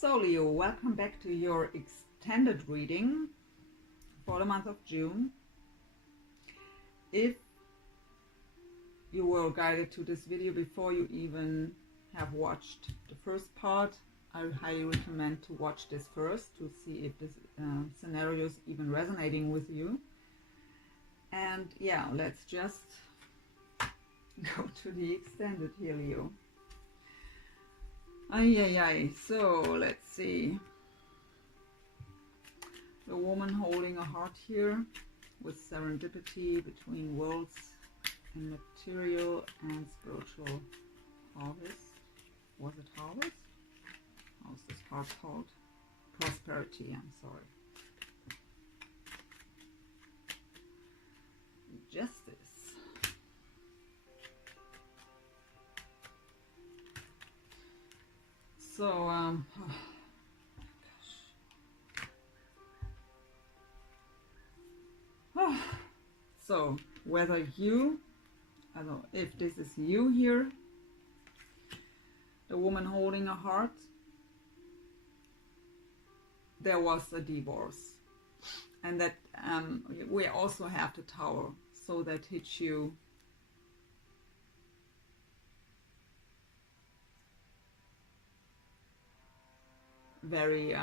So Leo, welcome back to your extended reading for the month of June. If you were guided to this video before you even have watched the first part, I highly recommend to watch this first to see if this scenario is even resonating with you. And yeah, let's just go to the extended here, Leo. So let's see. The woman holding a heart here with serendipity between worlds and material and spiritual harvest. Was it harvest? How's this card called? Prosperity, I'm sorry. Justice. So, so whether you, I don't know, if this is you here, the woman holding a heart, there was a divorce, and that we also have the Tower, so that hits you very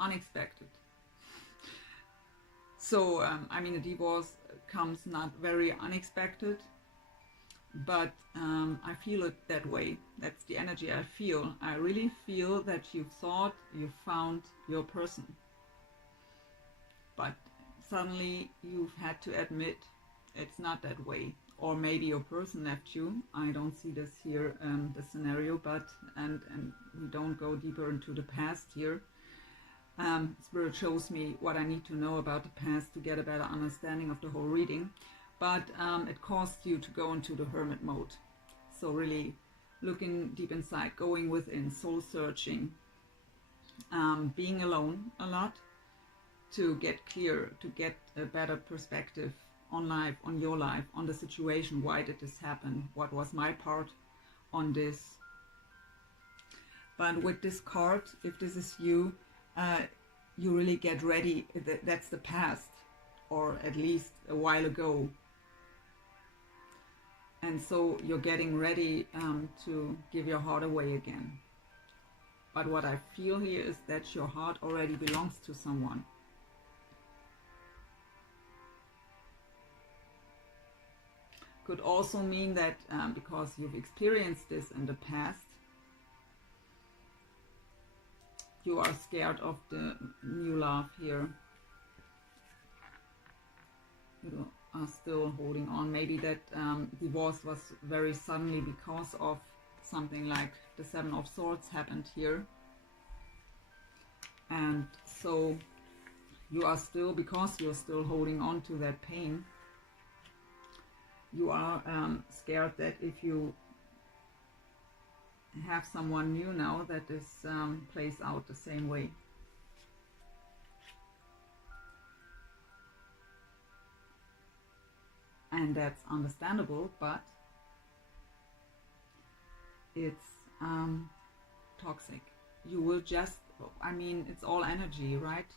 unexpected. So I mean, a divorce comes not very unexpected, but I feel it that way. That's the energy I feel. I really feel that you thought you found your person, but suddenly you've had to admit it's not that way. Or maybe your person left you. I don't see this here, the scenario, but and we don't go deeper into the past here. Spirit shows me what I need to know about the past to get a better understanding of the whole reading. But it caused you to go into the hermit mode. So really looking deep inside, going within, soul searching, being alone a lot to get clear, to get a better perspective on life, on your life, on the situation. Why did this happen? What was my part on this? But with this card, if this is you, you really get ready. That's the past, or at least a while ago. And so you're getting ready to give your heart away again. But what I feel here is that your heart already belongs to someone. Could also mean that because you've experienced this in the past, you are scared of the new love here. You are still holding on. Maybe that divorce was very suddenly because of something like the Seven of Swords happened here. And so you are still, because you're still holding on to that pain, you are scared that if you have someone new now, that this plays out the same way. And that's understandable, but it's toxic. You will just, I mean, it's all energy, right?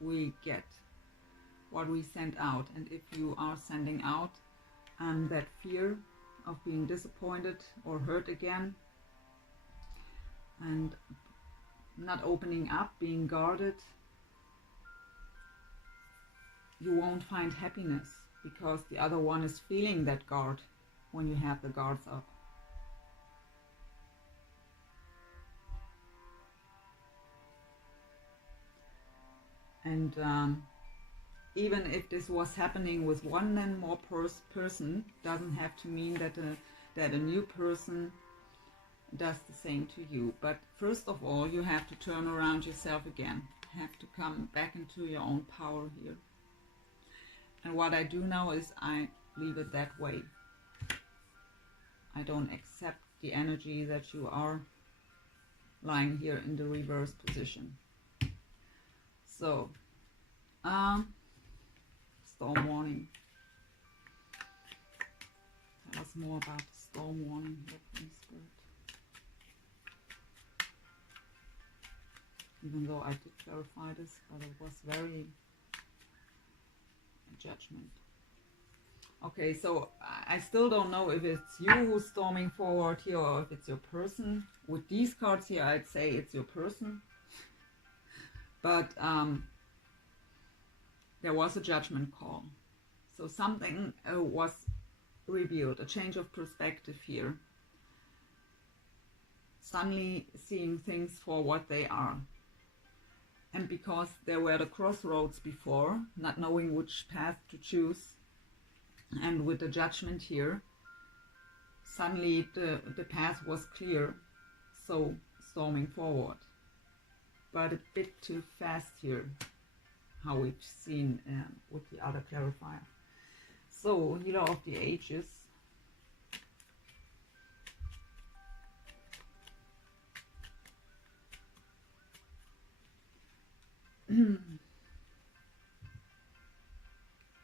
We get what we send out. And if you are sending out that fear of being disappointed or hurt again, and not opening up, being guarded, you won't find happiness, because the other one is feeling that guard when you have the guards up. And even if this was happening with one and more person, doesn't have to mean that a new person does the same to you. But first of all, you have to turn around yourself again. Have to come back into your own power here. And what I do now is I leave it that way. I don't accept the energy that you are lying here in the reverse position. So, storm warning. Tell us more about the storm warning here, Spirit. even though I did clarify this, but it was very judgment. Okay, so I still don't know if it's you who's storming forward here or if it's your person. With these cards here, I'd say it's your person. But there was a judgment call. So something was revealed, a change of perspective here. Suddenly seeing things for what they are. And because there were the crossroads before, not knowing which path to choose, and with the judgment here, suddenly the path was clear, so storming forward. But a bit too fast here, how we've seen with the other clarifier. So, Healer of the Ages.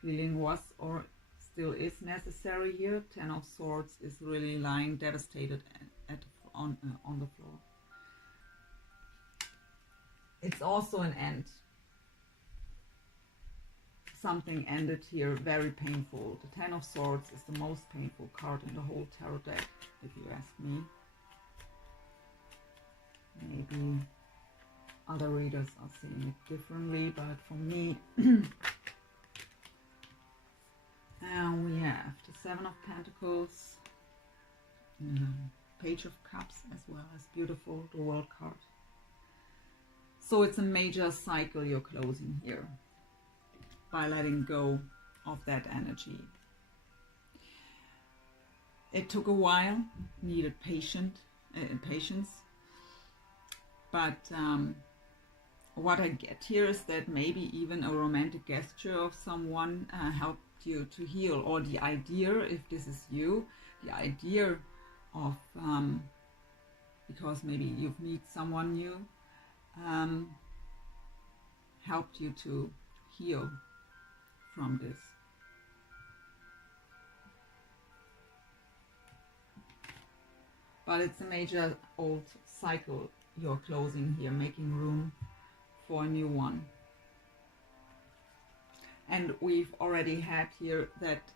Healing was or still is necessary here. Ten of Swords is really lying devastated on the floor. It's also an end. Something ended here, very painful. The Ten of Swords is the most painful card in the whole tarot deck, if you ask me. Maybe other readers are seeing it differently, but for me, and we have the Seven of Pentacles, Page of Cups as well as beautiful, the World card. So it's a major cycle you're closing here by letting go of that energy. It took a while, needed patience, but what I get here is that maybe even a romantic gesture of someone helped you to heal, or the idea, if this is you, the idea of, because maybe you've met someone new, helped you to heal from this. But it's a major old cycle you're closing here, making room for a new one. And we've already had here that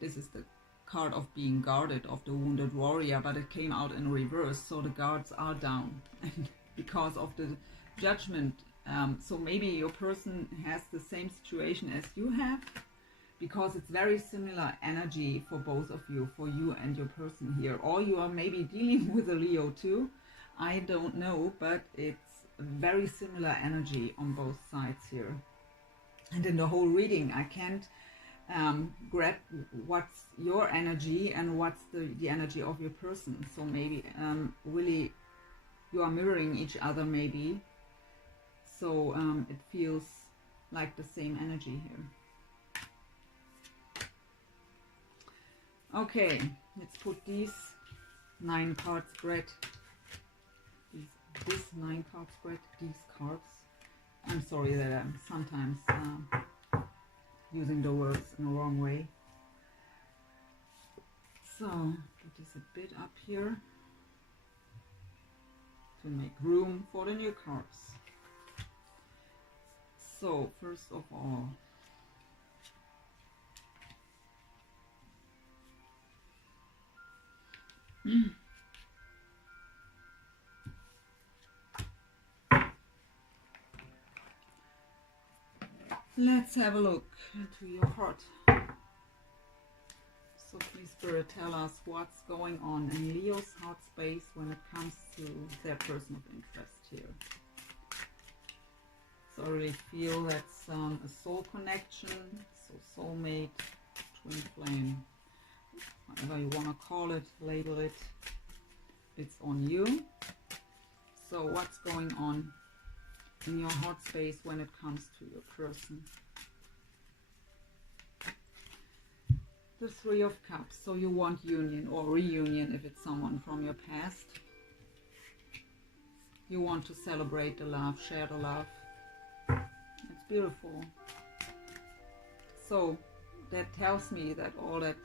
this is the card of being guarded, of the wounded warrior, but it came out in reverse, so the guards are down and because of the judgment. So maybe your person has the same situation as you have, because it's very similar energy for both of you, for you and your person here. Or you are maybe dealing with a Leo too, I don't know, but it's very similar energy on both sides here. And in the whole reading, I can't grab what's your energy and what's the energy of your person. So maybe really you are mirroring each other maybe. So it feels like the same energy here. Okay, let's put these 9 card spread, this 9 card spread, these cards. I'm sorry that I'm sometimes using the words in the wrong way. So put this a bit up here to make room for the new cards. So first of all, let's have a look into your heart. So please, Spirit, tell us what's going on in Leo's heart space when it comes to their person of interest here. So I really feel that's a soul connection, so soulmate, twin flame, whatever you want to call it, label it, it's on you. So what's going on in your heart space when it comes to your person? The Three of Cups, so you want union or reunion if it's someone from your past. You want to celebrate the love, share the love. It's beautiful. So that tells me that all that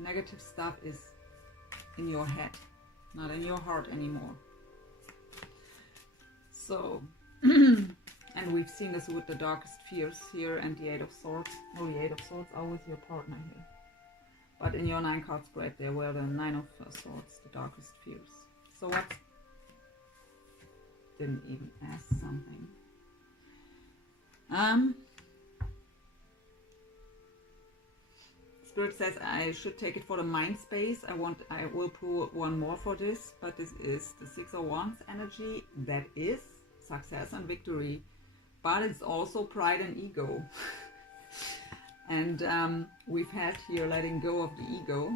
negative stuff is in your head, not in your heart anymore. So, and we've seen this with the darkest fears here and the Eight of Swords. No, the Eight of Swords are with your partner here. But in your 9 cards spread, there were the 9 of Swords, the darkest fears. So what? Didn't even ask something. Spirit says I should take it for the mind space. I will pull one more for this, but this is the 6 of Wands energy. That is success and victory, but it's also pride and ego. And we've had here letting go of the ego.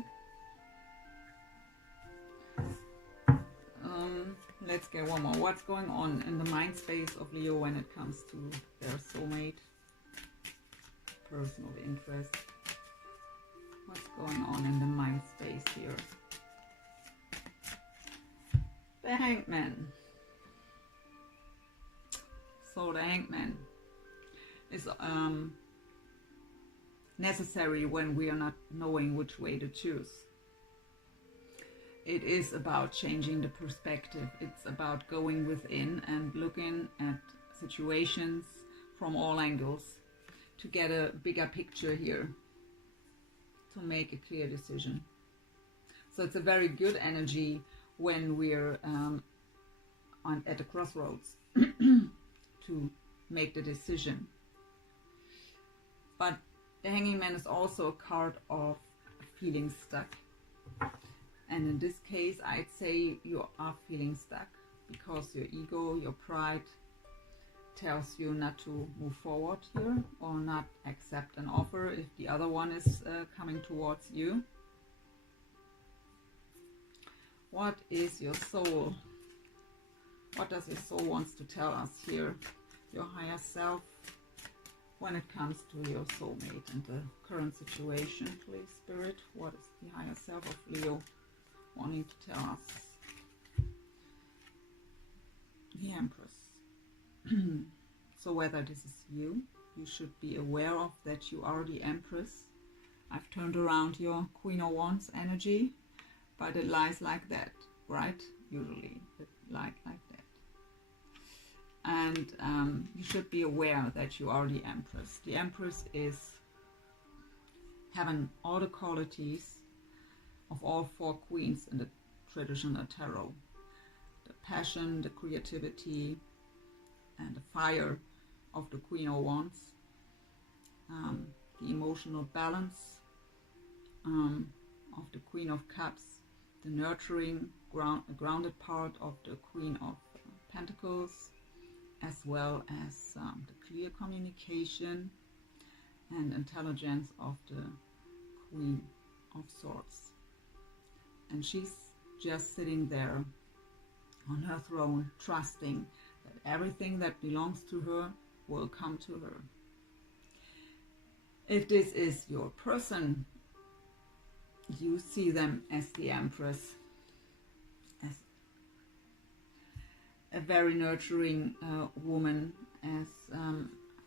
Let's get one more. What's going on in the mind space of Leo when it comes to their soulmate, person of interest? What's going on in the mind space here? The Hangman. So the Hangman is necessary when we are not knowing which way to choose. It is about changing the perspective. It's about going within and looking at situations from all angles to get a bigger picture here, to make a clear decision. So it's a very good energy when we're at the crossroads to make the decision. But the Hanging Man is also a card of feeling stuck. And in this case, I'd say you are feeling stuck because your ego, your pride tells you not to move forward here or not accept an offer if the other one is coming towards you. What is your soul? What does your soul wants to tell us here? Your higher self when it comes to your soulmate and the current situation, please, Spirit. What is the higher self of Leo wanting to tell us? The Empress. So whether this is you, you should be aware of that you are the Empress. I've turned around your Queen of Wands energy, but it lies like that, right? Usually it lies like that. And you should be aware that you are the Empress. The Empress is having all the qualities of all 4 queens in the traditional tarot. The passion, the creativity, and the fire of the Queen of Wands. The emotional balance of the Queen of Cups. The nurturing, grounded part of the Queen of Pentacles, as well as the clear communication and intelligence of the Queen of Swords. And she's just sitting there on her throne, trusting that everything that belongs to her will come to her. If this is your person, you see them as the Empress, as a very nurturing woman, as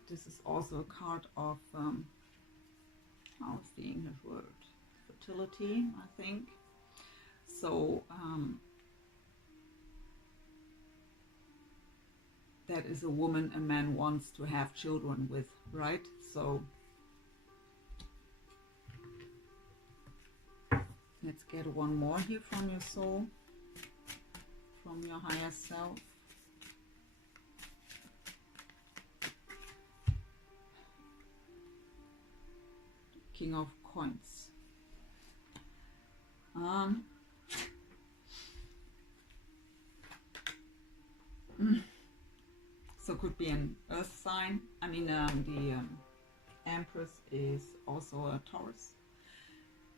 this is also a card of, how's the English word? Fertility, I think. So that is a woman a man wants to have children with, right? So let's get one more here from your soul, from your higher self. King of Coins. So could be an earth sign. I mean, the Empress is also a Taurus.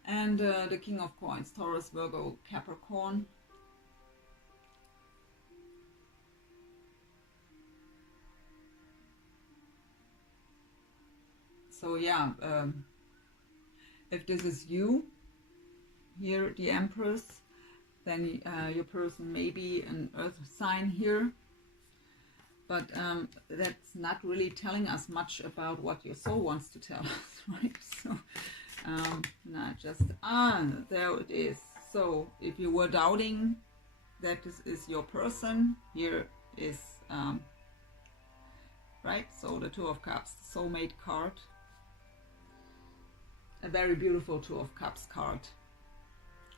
And the King of Coins, Taurus, Virgo, Capricorn. So yeah, if this is you, here the Empress, then your person may be an earth sign here. But that's not really telling us much about what your soul wants to tell us, right? So, not just, there it is. So, if you were doubting that this is your person, here is right? So the Two of Cups, soulmate card. A very beautiful Two of Cups card,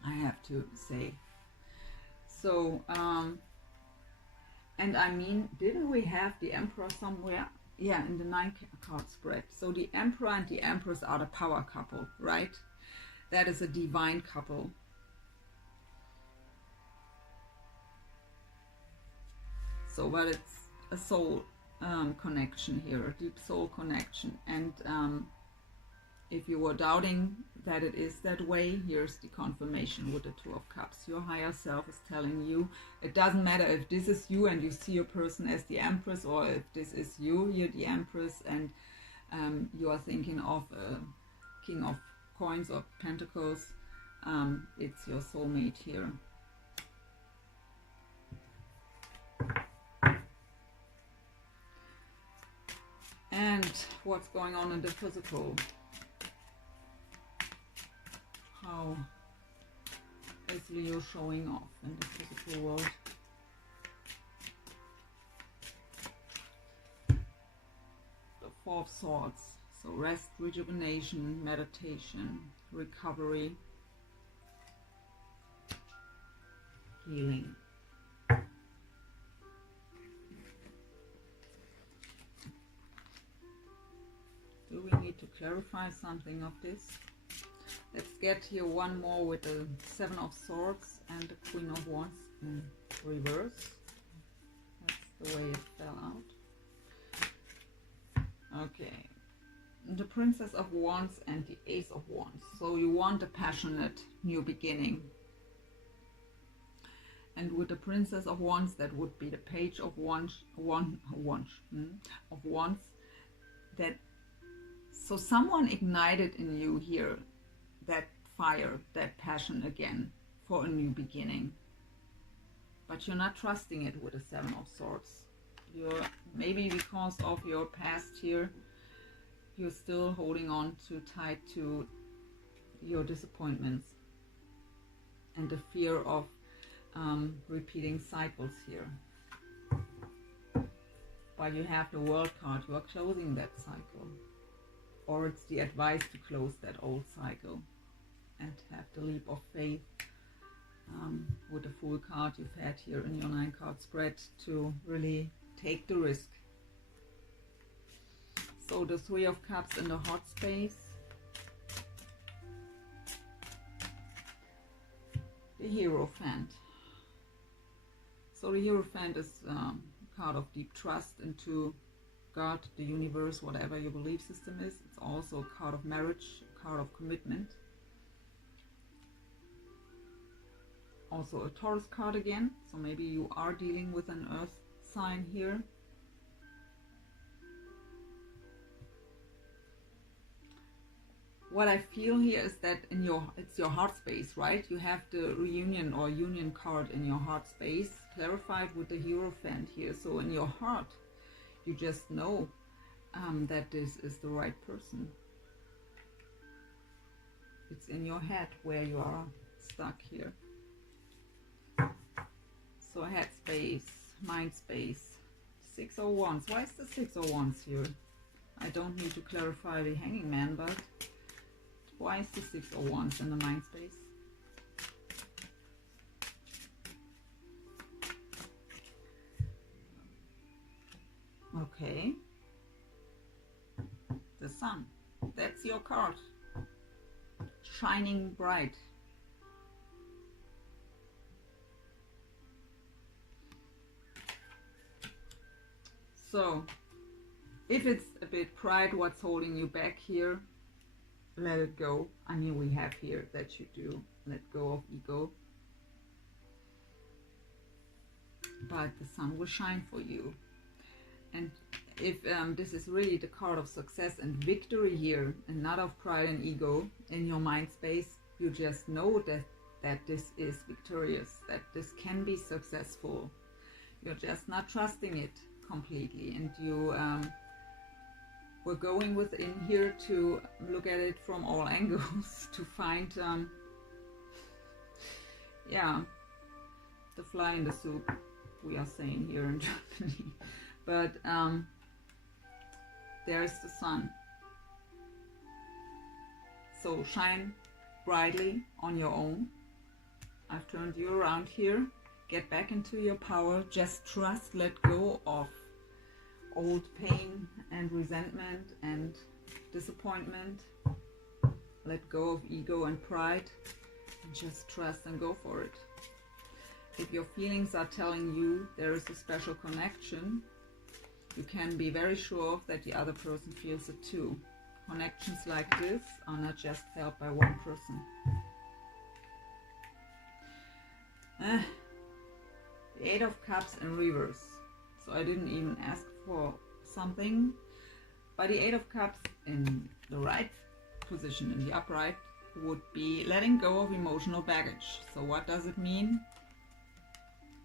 I have to say. So, and I mean, didn't we have the Emperor somewhere? Yeah, in the 9 card spread. So the Emperor and the Empress are the power couple, right? That is a divine couple. So, but it's a soul connection here, a deep soul connection. And if you were doubting that it is that way, here's the confirmation with the Two of Cups. Your higher self is telling you, it doesn't matter if this is you and you see a person as the Empress, or if this is you, you're the Empress, and you are thinking of a King of Coins or Pentacles. It's your soulmate here. And what's going on in the physical? How is Leo showing off in the physical world? The Four of Swords. So rest, rejuvenation, meditation, recovery, healing. Do we need to clarify something of this? Let's get here one more with the Seven of Swords and the Queen of Wands in reverse. That's the way it fell out. Okay. The Princess of Wands and the Ace of Wands. So you want a passionate new beginning. And with the Princess of Wands, that would be the Page of Wands, that so someone ignited in you here that fire, that passion again for a new beginning. But you're not trusting it with the Seven of Swords. You're, maybe because of your past here, you're still holding on too tight to your disappointments and the fear of repeating cycles here. But you have the World card, you are closing that cycle. Or it's the advice to close that old cycle and have the leap of faith with the Fool card you've had here in your 9 card spread to really take the risk. So the Three of Cups in the hot space. The Hierophant. So the Hierophant is a card of deep trust into God, the universe, whatever your belief system is. It's also a card of marriage, a card of commitment. Also a Taurus card again. So maybe you are dealing with an earth sign here. What I feel here is that in it's your heart space, right? You have the reunion or union card in your heart space, clarified with the Hierophant here. So in your heart, you just know that this is the right person. It's in your head where you are stuck here. So head space, mind space, 6 of Wands. Why is the 6 of Wands here? I don't need to clarify the Hanging Man, but why is the 6 of Wands in the mind space? Okay. The Sun. That's your card. Shining bright. So, if it's a bit pride what's holding you back here, let it go. I mean, we have here that you do let go of ego. But the sun will shine for you. And if this is really the card of success and victory here, and not of pride and ego in your mind space, you just know that this is victorious, that this can be successful. You're just not trusting it completely, and you we're going within here to look at it from all angles to find yeah, the fly in the soup. we are saying here in Germany. But there's the sun. So shine brightly on your own. I've turned you around here. Get back into your power. Just trust, let go of old pain and resentment and disappointment. Let go of ego and pride. And just trust and go for it. If your feelings are telling you there is a special connection, you can be very sure that the other person feels it too. Connections like this are not just felt by one person. The Eight of Cups in reverse. So I didn't even ask for something. But the Eight of Cups in the right position, in the upright, would be letting go of emotional baggage. So what does it mean?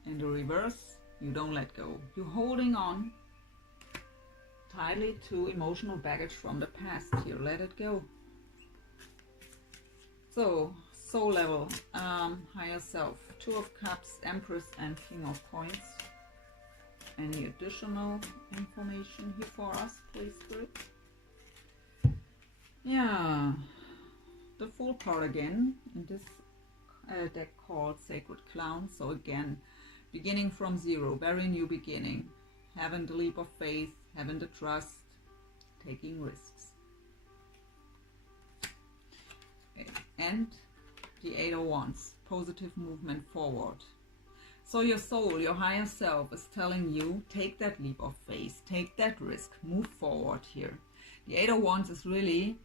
In the reverse, you don't let go. You're holding on tightly to emotional baggage from the past here. Let it go. So, soul level, higher self, Two of Cups, Empress, and King of Coins. Any additional information here for us, please, Spirit? Yeah, the Fool card again in this deck called Sacred Clown. So again, beginning from zero, very new beginning, having the leap of faith, having the trust, taking risks. Okay. And the Eight of Wands, positive movement forward. So your soul, your higher self is telling you, take that leap of faith, take that risk, move forward here. The Eight of Wands is really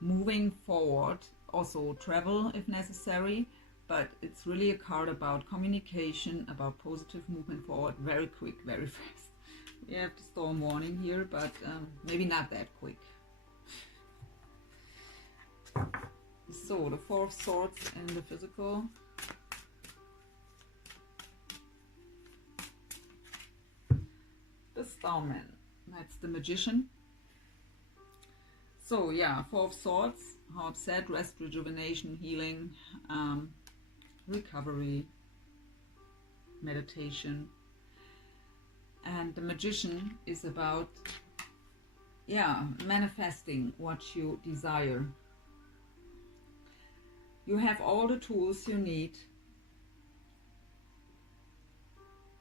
moving forward, also travel if necessary, but it's really a card about communication, about positive movement forward, very quick, very fast. We have the storm warning here, but maybe not that quick. So the Four of Swords in the physical. The Starman, that's the Magician. So yeah, Four of Swords, how I've said, rest, rejuvenation, healing, recovery, meditation. And the Magician is about, yeah, manifesting what you desire. You have all the tools you need.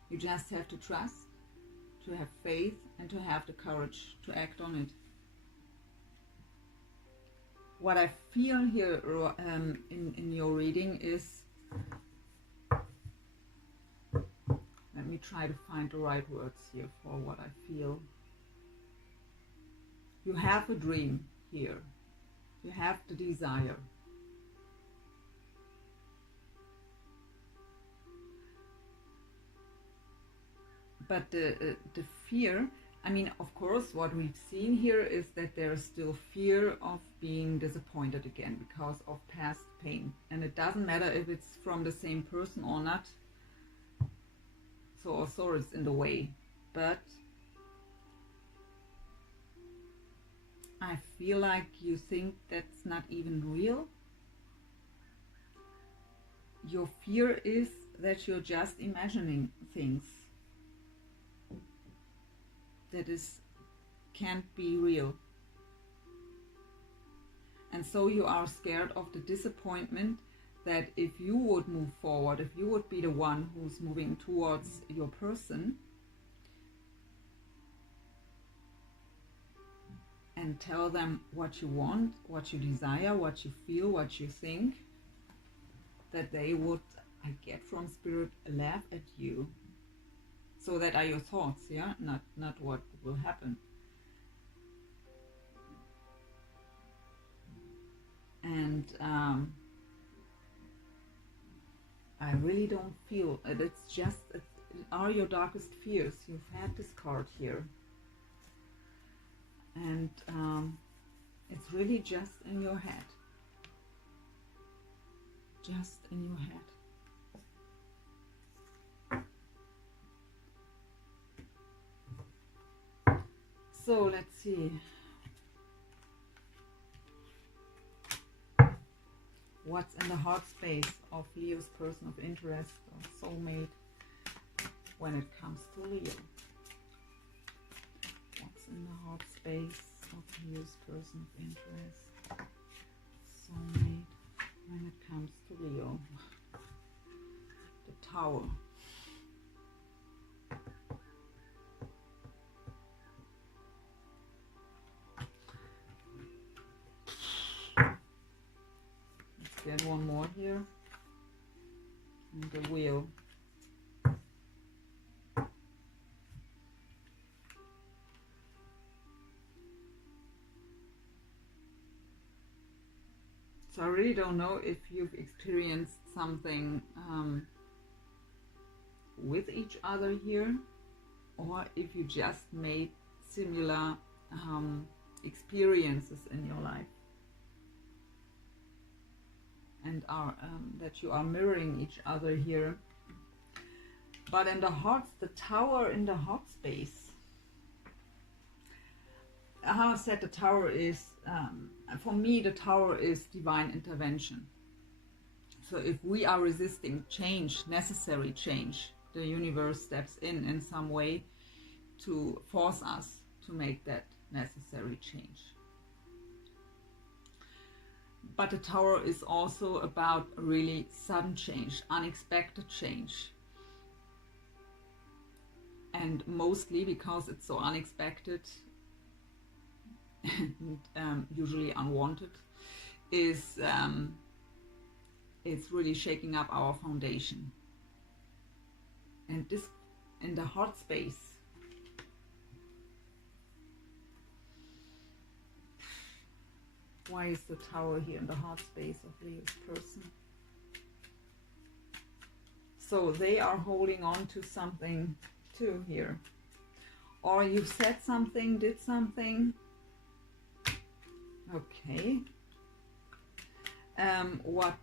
You just have to trust, to have faith, and to have the courage to act on it. What I feel here in your reading is, let me try to find the right words here for what I feel. You have a dream here. You have the desire. But the fear, I mean, of course, what we've seen here is that there's still fear of being disappointed again because of past pain. And it doesn't matter if it's from the same person or not. So also it's in the way. But I feel like you think that's not even real. Your fear is that you're just imagining things that can't be real. And so you are scared of the disappointment that if you would move forward, if you would be the one who's moving towards your person and tell them what you want, what you desire, what you feel, what you think, that they would, I get from Spirit, laugh at you. So that are your thoughts, yeah? Not what will happen. And I really don't feel it. It's just, it are your darkest fears. You've had this card here. And it's really just in your head. Just in your head. So let's see. What's in the heart space of Leo's person of interest or soulmate? when it comes to Leo. What's in the heart space of Leo's person of interest? Soulmate when it comes to Leo. The Tower. Let's get one more here. And the Wheel. So I really don't know if you've experienced something with each other here, or if you just made similar experiences in your life, and are that you are mirroring each other here. But in the hearts, the Tower in the heart space, how I said, the Tower is, for me, the Tower is divine intervention. So if we are resisting change, necessary change, the universe steps in some way to force us to make that necessary change. But the Tower is also about really sudden change, unexpected change. And mostly because it's so unexpected and usually unwanted, is it's really shaking up our foundation. And this in the heart space, why is the Tower here in the heart space of Leo's person? So they are holding on to something too here, or you said something, did something. Okay. What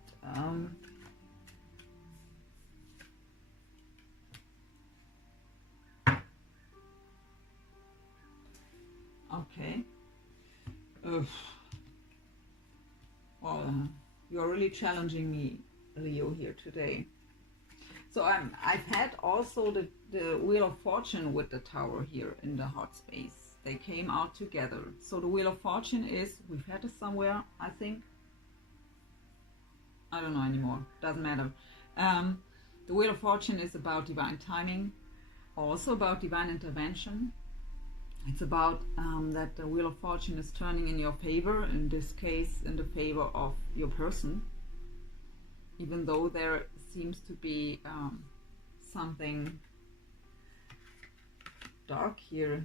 okay. Well, you're really challenging me, Leo, here today. So I've had also the Wheel of Fortune with the Tower here in the heart space. They came out together. So the Wheel of Fortune is, we've had it somewhere, I think. I don't know anymore. Doesn't matter. The Wheel of Fortune is about divine timing, also about divine intervention. It's about that the Wheel of Fortune is turning in your favor, in this case in the favor of your person, even though there seems to be something dark here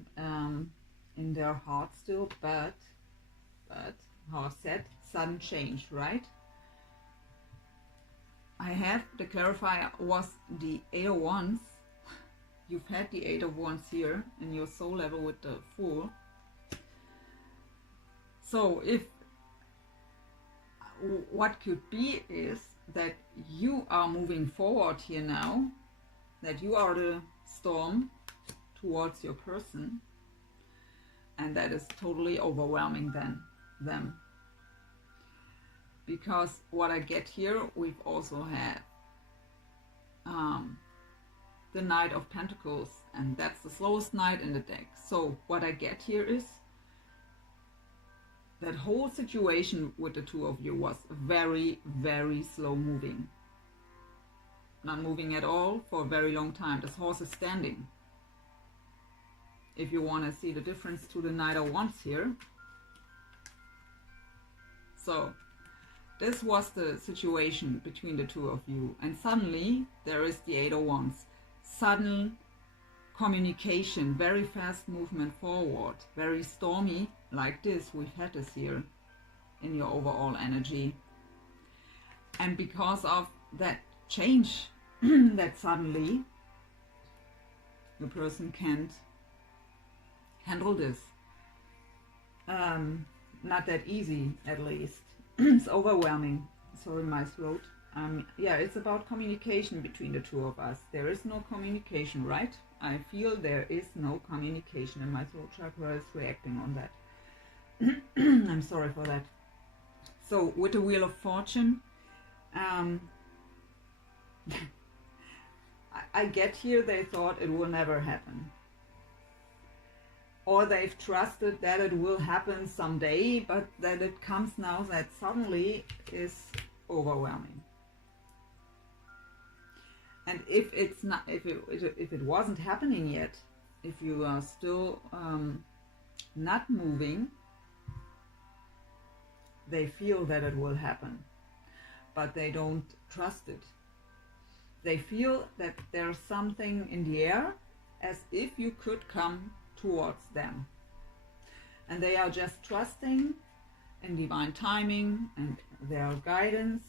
in their heart still, but how I said, sudden change, right? I have the clarifier was the 8 of Wands. You've had the 8 of Wands here in your soul level with the Fool. So if what could be is that you are moving forward here now, that you are the storm towards your person, and that is totally overwhelming them. Because what I get here, we've also had the Knight of Pentacles, and that's the slowest knight in the deck. So what I get here is that whole situation with the two of you was very, very slow moving. Not moving at all for a very long time. This horse is standing. If you want to see the difference to the Knight of Wands here. So this was the situation between the two of you. And suddenly there is the 8 of Wands. Sudden communication, very fast movement forward, very stormy, like this. We've had this here in your overall energy. And because of that change, that suddenly the person can't handle this. Not that easy, at least. It's overwhelming. Sorry, my throat. Yeah, it's about communication between the two of us. There is no communication, right? I feel there is no communication, and my throat chakra is reacting on that. I'm sorry for that. So with the Wheel of Fortune, I get here they thought it will never happen. Or they've trusted that it will happen someday, but that it comes now that suddenly is overwhelming. And if it's not, if it wasn't happening yet, if you are still not moving, they feel that it will happen, but they don't trust it. They feel that there's something in the air, as if you could come towards them. And they are just trusting in divine timing and their guidance.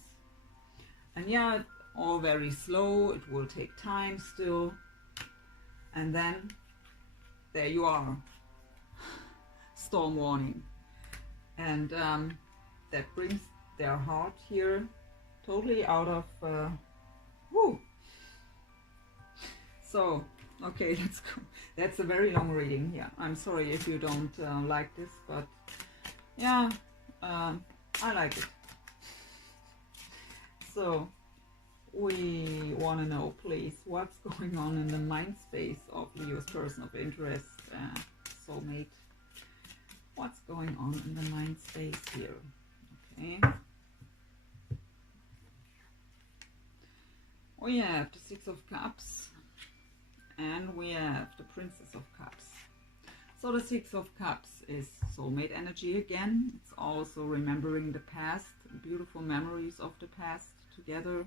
And yeah, all very slow, it will take time still. And then there you are, storm warning. And that brings their heart here totally out of So okay, let's go. That's a very long reading here. I'm sorry if you don't like this, but yeah, I like it. So we want to know, please, what's going on in the mind space of Leo's person of interest, soulmate. What's going on in the mind space here? Okay. We have the Six of Cups. And we have the Princess of Cups. So the Six of Cups is soulmate energy again. It's also remembering the past, beautiful memories of the past together.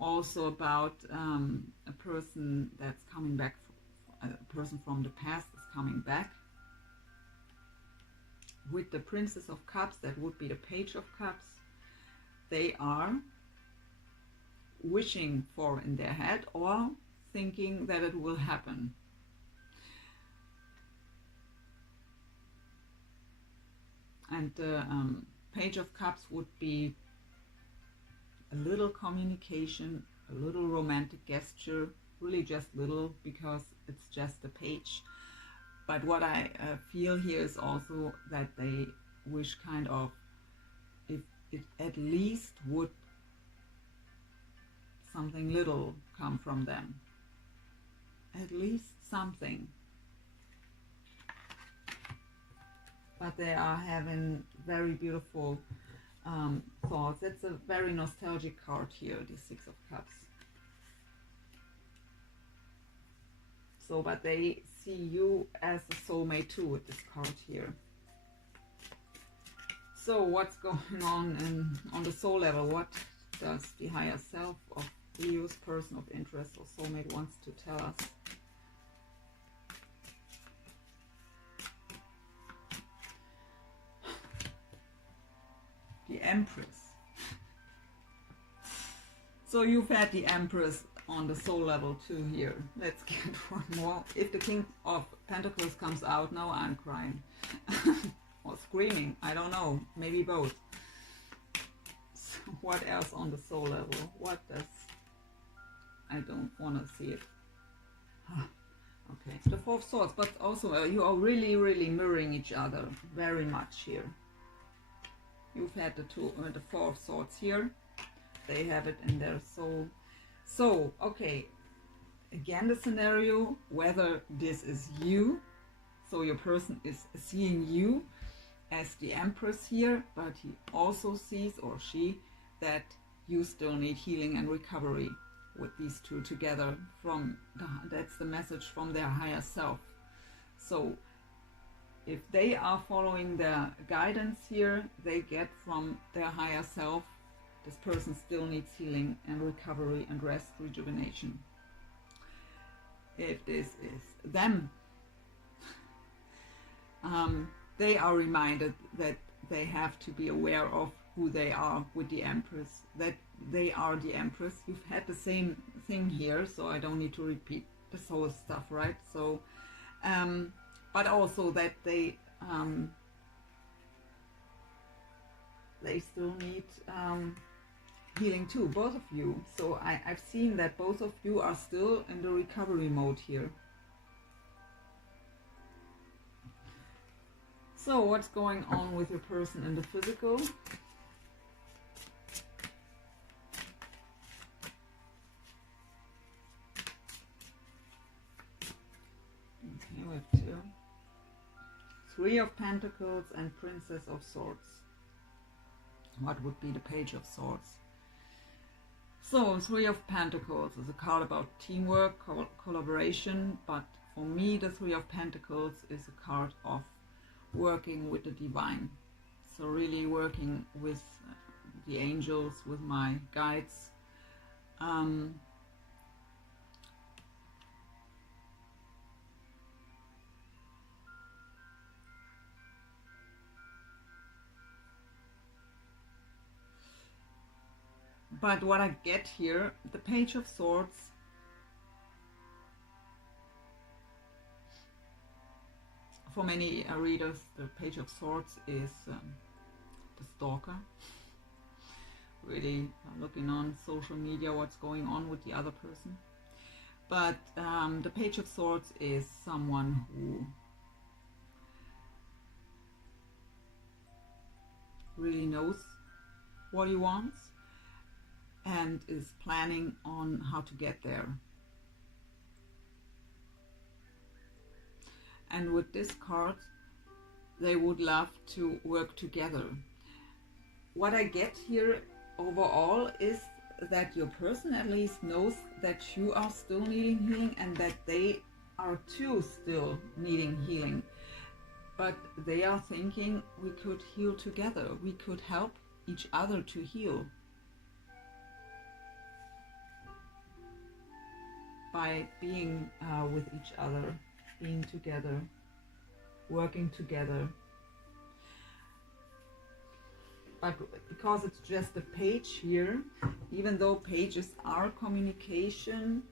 Also about a person that's coming back, a person from the past is coming back. With the Princess of Cups, that would be the Page of Cups. They are wishing for in their head or thinking that it will happen. And the Page of Cups would be a little communication, a little romantic gesture, really just little because it's just a page. But what I feel here is also that they wish kind of, if it at least would something little come from them. At least something. But they are having very beautiful thoughts. It's a very nostalgic card here, the Six of Cups. So, but they see you as a soulmate too with this card here. So what's going on the soul level? What does the higher self of Leo's person of interest or soulmate wants to tell us? The Empress. So you've had the Empress on the soul level too here. Let's get one more. If the King of Pentacles comes out now, I'm crying. Or screaming, I don't know, maybe both. So what else on the soul level? What does... I don't want to see it. Okay, the Four of Swords, but also you are really, really mirroring each other very much here. You've had the Four of Swords here. They have it in their soul. So, okay, again the scenario, whether this is you, so your person is seeing you as the Empress here, but he also sees, or she, that you still need healing and recovery with these two together. That's the message from their higher self. So if they are following their guidance here, they get from their higher self, this person still needs healing and recovery and rest, rejuvenation. If this is them, they are reminded that they have to be aware of who they are with the Empress, that they are the Empress. You've had the same thing here, so I don't need to repeat this whole stuff, right? So, but also that they still need healing too, both of you. So I've seen that both of you are still in the recovery mode here. So what's going on with your person in the physical? Okay, we have two. Three of Pentacles and Princess of Swords. What would be the Page of Swords? So, Three of Pentacles is a card about teamwork, collaboration, but for me the Three of Pentacles is a card of working with the divine. So really working with the angels, with my guides. But what I get here, the Page of Swords, for many readers, the Page of Swords is the stalker. Really looking on social media what's going on with the other person. But the Page of Swords is someone who really knows what he wants and is planning on how to get there. And with this card, they would love to work together. What I get here overall is that your person at least knows that you are still needing healing and that they are too still needing healing. But they are thinking we could heal together. We could help each other to heal. By being with each other, being together, working together. But because it's just a page here, even though pages are communication,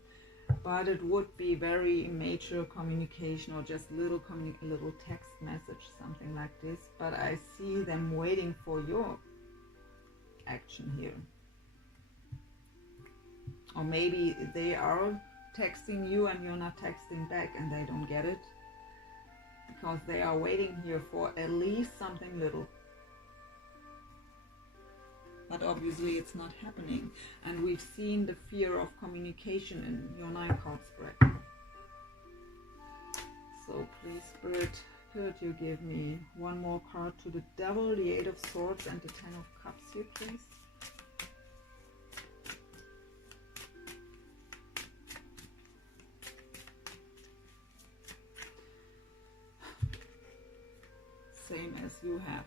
but it would be very major communication or just little text message, something like this. But I see them waiting for your action here. Or maybe they are texting you and you're not texting back and they don't get it. Because they are waiting here for at least something little. But obviously it's not happening. And we've seen the fear of communication in your 9-card spread. So please, Spirit, could you give me one more card to the Devil, the 8 of Swords and the 10 of Cups here, please? Same as you have.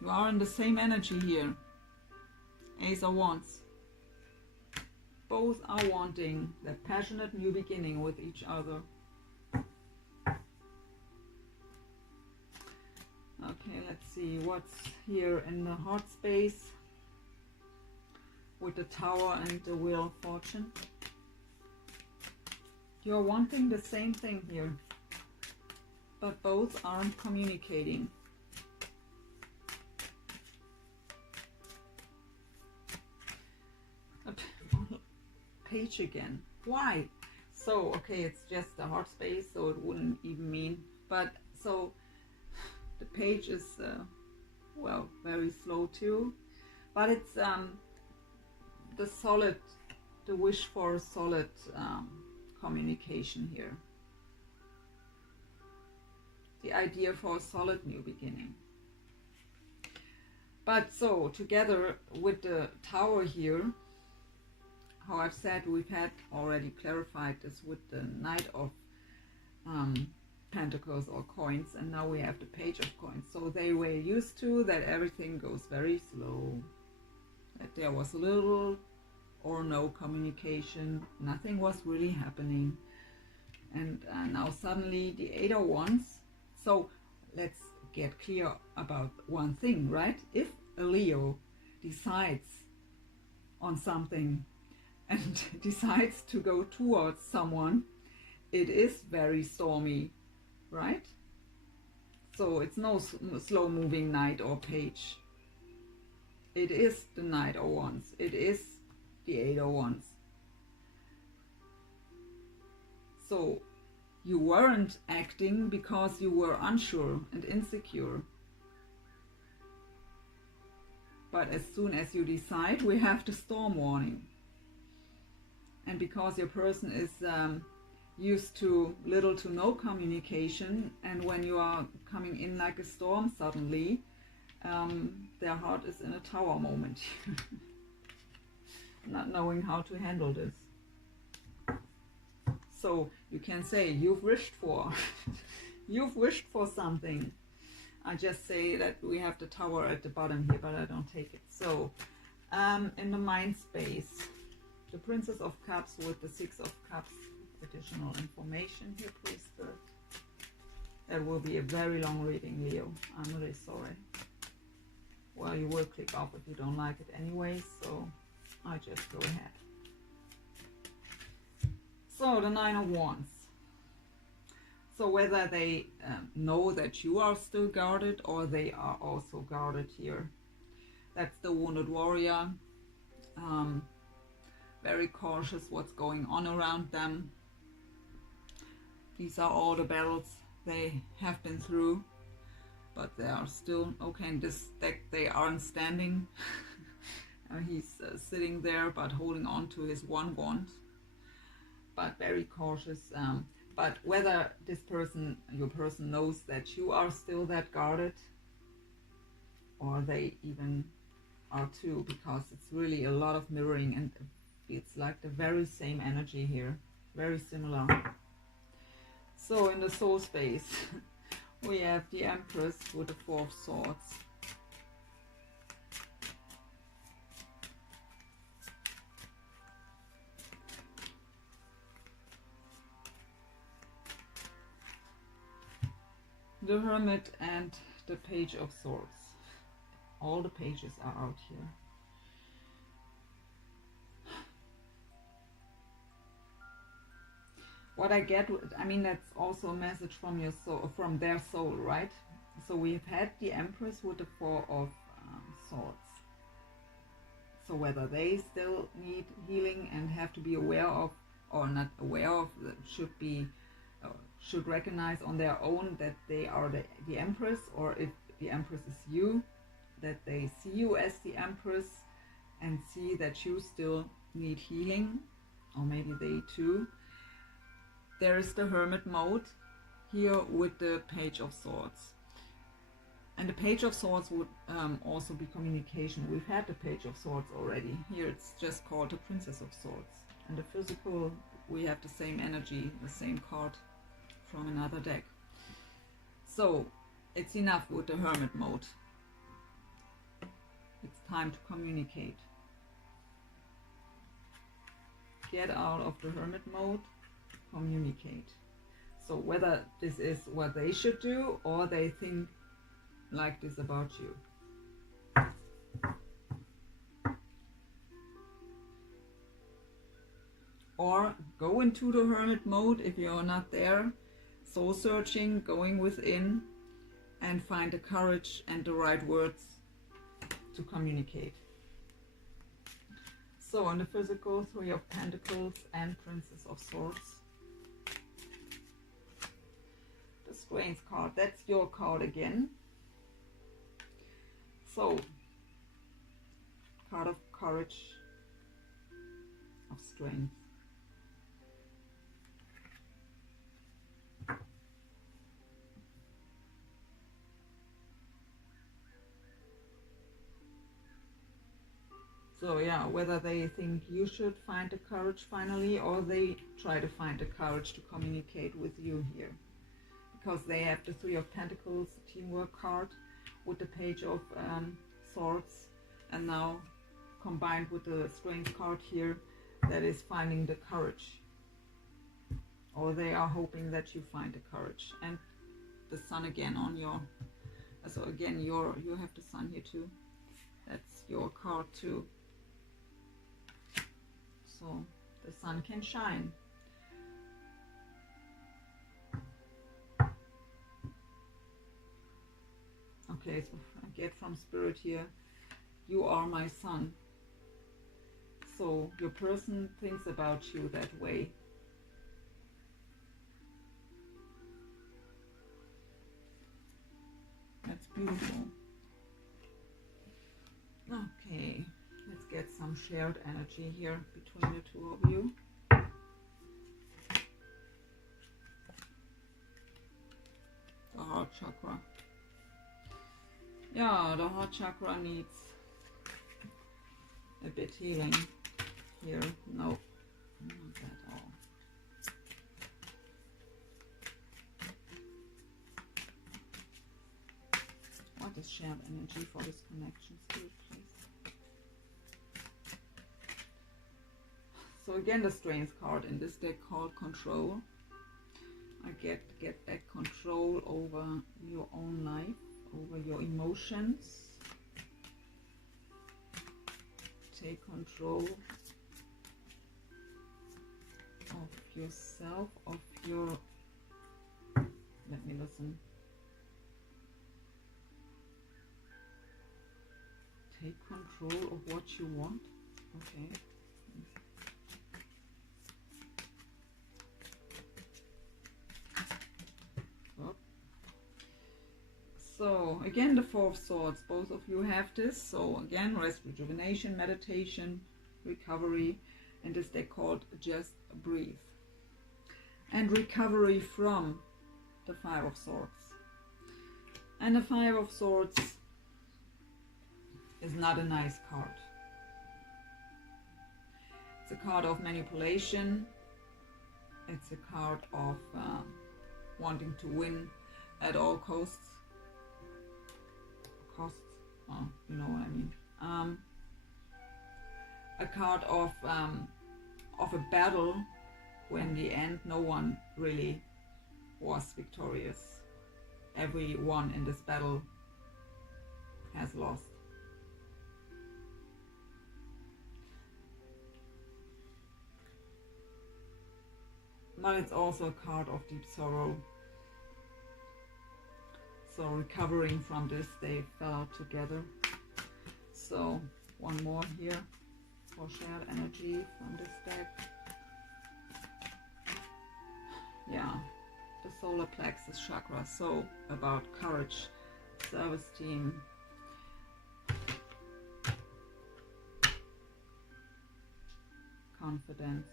You are in the same energy here. Ace of Wands. Both are wanting that passionate new beginning with each other. Okay, let's see what's here in the heart space with the Tower and the Wheel of Fortune. You're wanting the same thing here, but both aren't communicating. Page again. Why? So, okay, it's just a heart space, so it wouldn't even mean. But, so, the page is, well, very slow too. But it's the solid, the wish for solid communication here. The idea for a solid new beginning. But so, together with the Tower here, how I've said, we've had already clarified this with the Knight of Pentacles or coins, and now we have the Page of Coins. So they were used to that everything goes very slow, that there was little or no communication, nothing was really happening. And now suddenly the 8 of Wands. So let's get clear about one thing, right? If a Leo decides on something and decides to go towards someone, it is very stormy, right? So it's no slow moving Knight or Page. It is the Knight of Wands. It is the 8 of Wands. So you weren't acting because you were unsure and insecure. But as soon as you decide, we have the storm warning. And because your person is used to little to no communication, and when you are coming in like a storm suddenly, their heart is in a tower moment. Not knowing how to handle this. So you can say you've wished for you've wished for something. I just say that we have the tower at the bottom here, but I don't take it. So in the mind space, the Princess of Cups with the Six of Cups. Additional information here, please, Spirit. That will be a very long reading, Leo. I'm really sorry. Well, you will click off if you don't like it anyway, so I just go ahead. So the Nine of Wands. So whether they know that you are still guarded or they are also guarded here. That's the Wounded Warrior. Very cautious what's going on around them. These are all the battles they have been through, but they are still okay. In this deck, they aren't standing. He's sitting there, but holding on to his one wand, but very cautious. But whether this person, your person, knows that you are still that guarded, or they even are too, because it's really a lot of mirroring, and it's like the very same energy here, very similar. So in the soul space, we have the Empress with the Four of Swords. The Hermit and the Page of Swords. All the pages are out here. What I get, I mean, that's also a message from your soul, from their soul, right? So we've had the Empress with the Four of Swords. So whether they still need healing and have to be aware of, or not aware of, should recognize on their own that they are the Empress, or if the Empress is you, that they see you as the Empress and see that you still need healing, or maybe they too. There is the Hermit mode here with the Page of Swords. And the Page of Swords would also be communication. We've had the Page of Swords already. Here it's just called the Princess of Swords. And the physical, we have the same energy, the same card from another deck. So it's enough with the Hermit mode. It's time to communicate. Get out of the Hermit mode. Communicate. So whether this is what they should do or they think like this about you. Or go into the Hermit mode if you're not there. Soul searching, going within, and find the courage and the right words to communicate. So on the physical, Three of Pentacles and Princess of Swords. Strength card, that's your card again. So, card of courage, of strength. So yeah, whether they think you should find the courage finally, or they try to find the courage to communicate with you here. Because they have the Three of Pentacles, teamwork card, with the Page of Swords, and now combined with the Strength card here, that is finding the courage. Or they are hoping that you find the courage. And the Sun again on your, so again you have the Sun here too. That's your card too. So the sun can shine. Okay, so I get from Spirit here, you are my sun. So your person thinks about you that way. That's beautiful. Okay, let's get some shared energy here between the two of you. chakra. Yeah, the heart chakra needs a bit healing here. No, not at all. What is shared energy for this connection, Spirit, please? So again, the Strength card in this deck called Control. I get that control over your own life, over your emotions. Take control of yourself, of your, let me listen. Take control of what you want. Okay. So again, the Four of Swords, both of you have this. So again, rest, rejuvenation, meditation, recovery, and this they called Just Breathe. And recovery from the Five of Swords. And the Five of Swords is not a nice card. It's a card of manipulation. It's a card of wanting to win at all costs. Oh, you know what I mean. A card of a battle when in the end no one really was victorious. Everyone in this battle has lost. But it's also a card of deep sorrow. So recovering from this, they fell out together. So one more here for shared energy from this deck. Yeah, the solar plexus chakra. So about courage, self-esteem, confidence.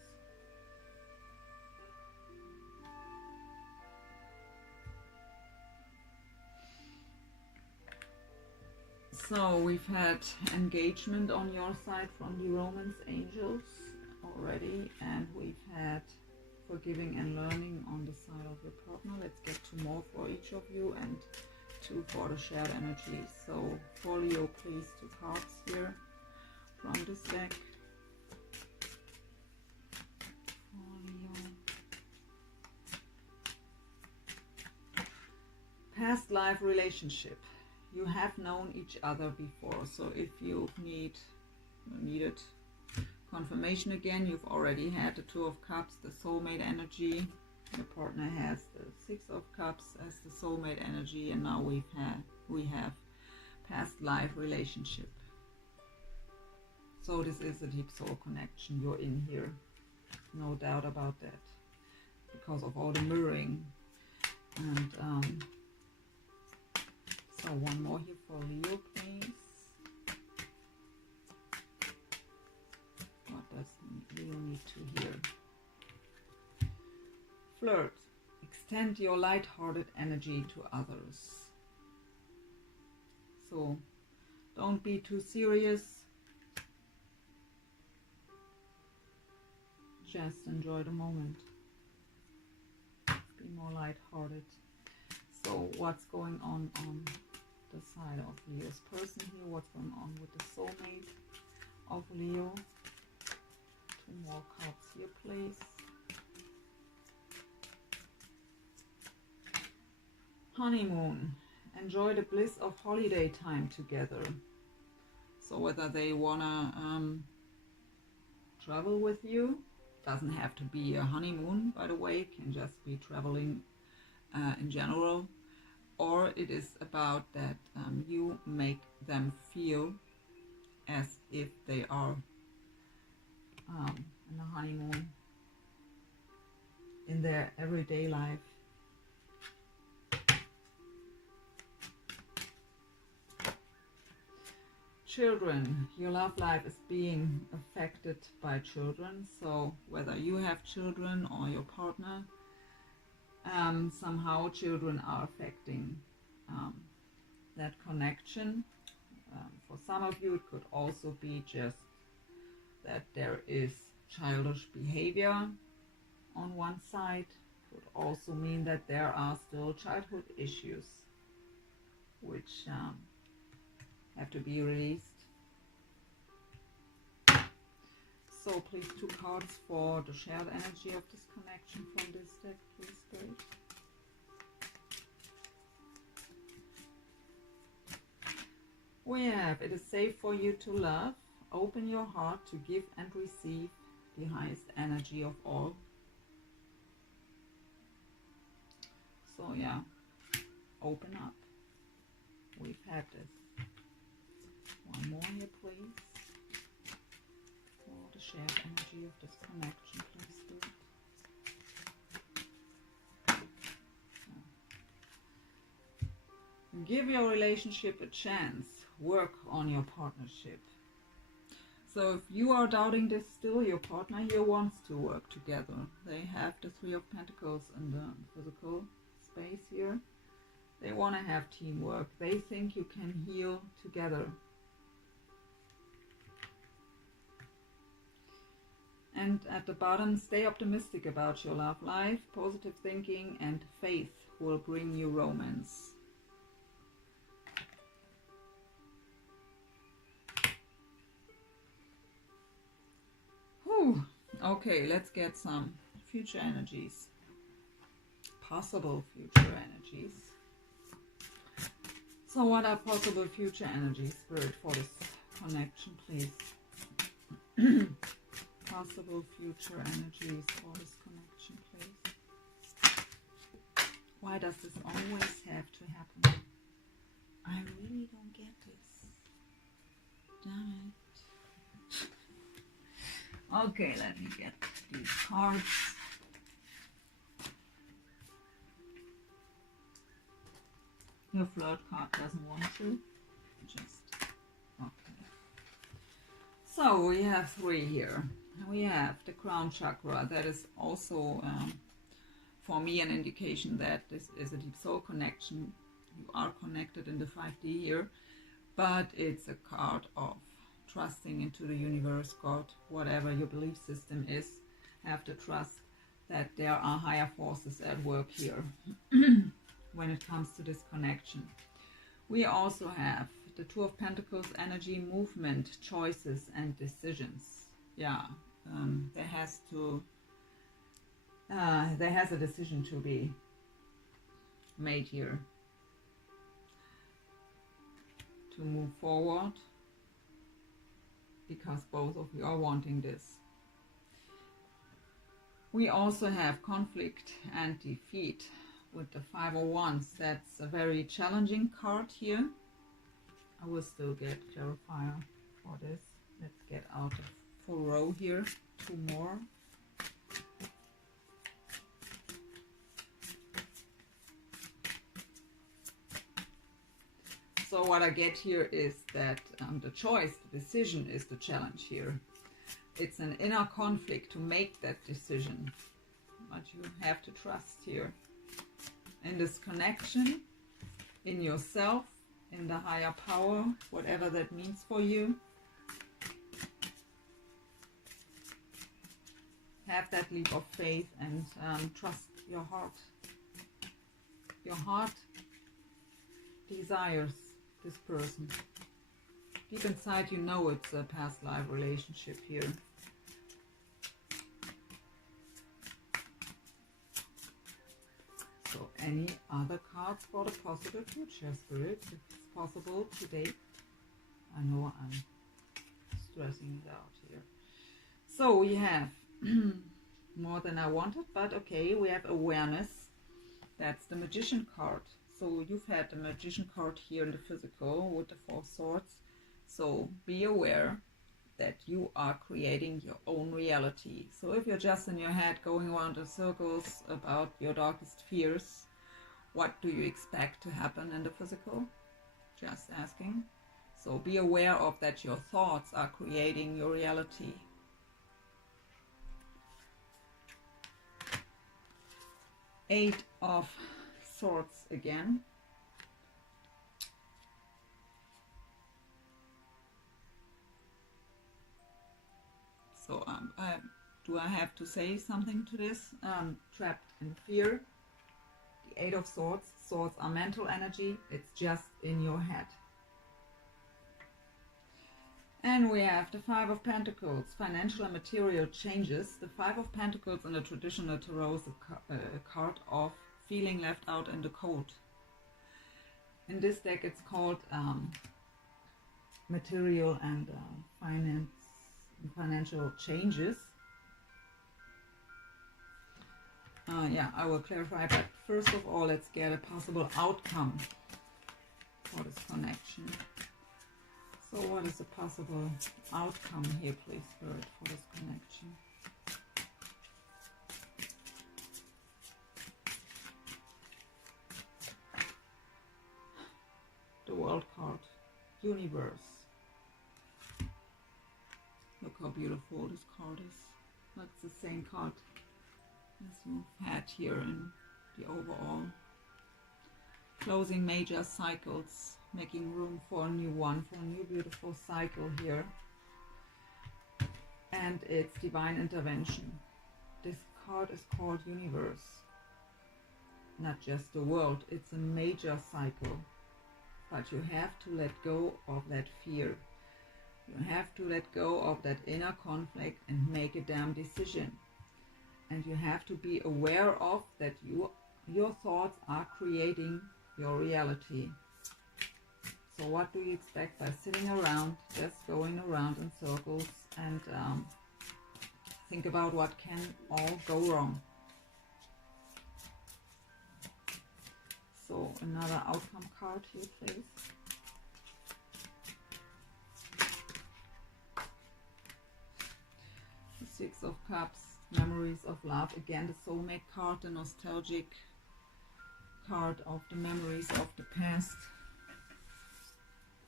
So we've had engagement on your side from the Romance angels already, and we've had forgiving and learning on the side of your partner. Let's get two more for each of you and two for the shared energy. So for Leo, please, two cards here from this deck. For Leo. Past life relationship. You have known each other before, so if you needed confirmation again, you've already had the Two of Cups, the soulmate energy. Your partner has the Six of Cups as the soulmate energy, and now we have past life relationship. So this is a deep soul connection. You're in here, no doubt about that, because of all the mirroring. And so one more here for Leo, please. What does Leo need to hear? Flirt. Extend your light-hearted energy to others. So don't be too serious. Just enjoy the moment. Be more light-hearted. So what's going on the side of Leo's person here? What's going on with the soulmate of Leo? Two more cards here, please. Honeymoon. Enjoy the bliss of holiday time together. So whether they wanna travel with you, doesn't have to be a honeymoon, by the way, can just be traveling in general, or it is about that you make them feel as if they are in a honeymoon in their everyday life. Children, your love life is being affected by children, so whether you have children or your partner, somehow children are affecting that connection. For some of you, it could also be just that there is childish behavior on one side. Could also mean that there are still childhood issues which have to be released. So please, 2 cards for the shared energy of this connection from this deck, please, Spirit. We have, it is safe for you to love. Open your heart to give and receive the highest energy of all. So yeah, open up. We've had this. One more here, please. For the shared energy of this connection, please, Spirit. Give your relationship a chance. Work on your partnership. So if you are doubting this still, your partner here wants to work together. They have the 3 of Pentacles in the physical space here. They want to have teamwork. They think you can heal together. And at the bottom, stay optimistic about your love life. Positive thinking and faith will bring you romance. Whew. Okay, let's get some future energies. Possible future energies. So what are possible future energies, Spirit, for this connection, please? Possible future energies for this connection, please. Why does this always have to happen? I really don't get this. Damn it. Okay, let me get these cards. Your flirt card doesn't want to. Just, okay. So we have 3 here. We have the crown chakra. That is also, for me, an indication that this is a deep soul connection. You are connected in the 5D here. But it's a card of trusting into the universe, God, whatever your belief system is. Have to trust that there are higher forces at work here. When it comes to this connection. We also have the 2 of Pentacles, energy, movement, choices and decisions. Yeah, there has a decision to be made here to move forward, because both of you are wanting this. We also have conflict and defeat. With the 5 of Wands, that's a very challenging card here. I will still get clarifier for this. Let's get out of full row here. 2 more. So what I get here is that the choice, the decision is the challenge here. It's an inner conflict to make that decision. But you have to trust here. In this connection, in yourself, in the higher power, whatever that means for you. Have that leap of faith and trust your heart. Your heart desires this person. Deep inside you know it's a past life relationship here. So any other cards for the possible future, Spirit, if it's possible today? I know I'm stressing it out here. So we have more than I wanted, but okay, we have awareness. That's the Magician card. So you've had the Magician card here in the physical with the 4 swords. So be aware that you are creating your own reality. So if you're just in your head going around in circles about your darkest fears, what do you expect to happen in the physical? Just asking. So be aware of that your thoughts are creating your reality. Eight of Swords again. do I have to say something to this? Trapped in fear. The Eight of Swords. Swords are mental energy. It's just in your head. And we have the Five of Pentacles, financial and material changes. The Five of Pentacles in the traditional tarot is a card of feeling left out in the cold. In this deck it's called material and financial changes. Yeah, I will clarify, but first of all, let's get a possible outcome for this connection. So what is a possible outcome here, please, Spirit, for this connection? The World card, Universe. Look how beautiful this card is. That's the same card as you've had here in the overall. Closing major cycles, making room for a new one, for a new beautiful cycle here. And it's divine intervention. This card is called Universe. Not just the world, it's a major cycle. But you have to let go of that fear. You have to let go of that inner conflict and make a damn decision. And you have to be aware of that your thoughts are creating your reality. So what do you expect by sitting around, just going around in circles and think about what can all go wrong? So another outcome card here, please. The Six of Cups, memories of love. Again, the soulmate card, the nostalgic card of the memories of the past.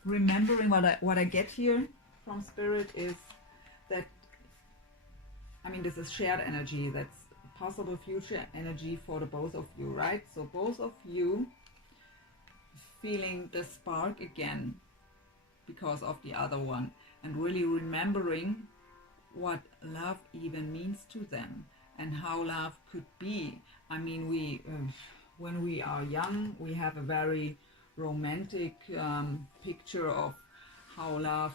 Remembering what I get here from Spirit is that, I mean, this is shared energy. That's possible future energy for the both of you, right? So both of you feeling the spark again because of the other one, and really remembering what love even means to them and how love could be. I mean, when we are young, we have a very romantic picture of how love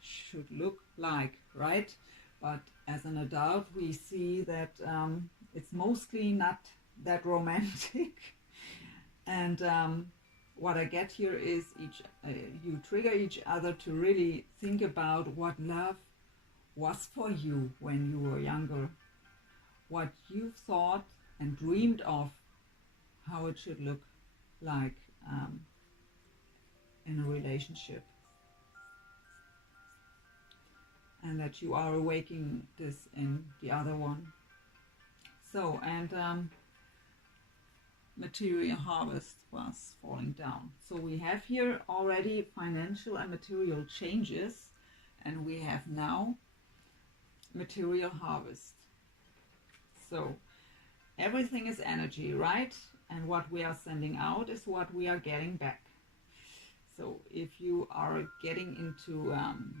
should look like, right? But as an adult, we see that it's mostly not that romantic. And what I get here is you trigger each other to really think about what love was for you when you were younger, what you thought and dreamed of how it should look like in a relationship, and that you are awakening this in the other one. So, and material harvest was falling down. So we have here already financial and material changes, and we have now material harvest. So everything is energy, right? And what we are sending out is what we are getting back. So if you are getting into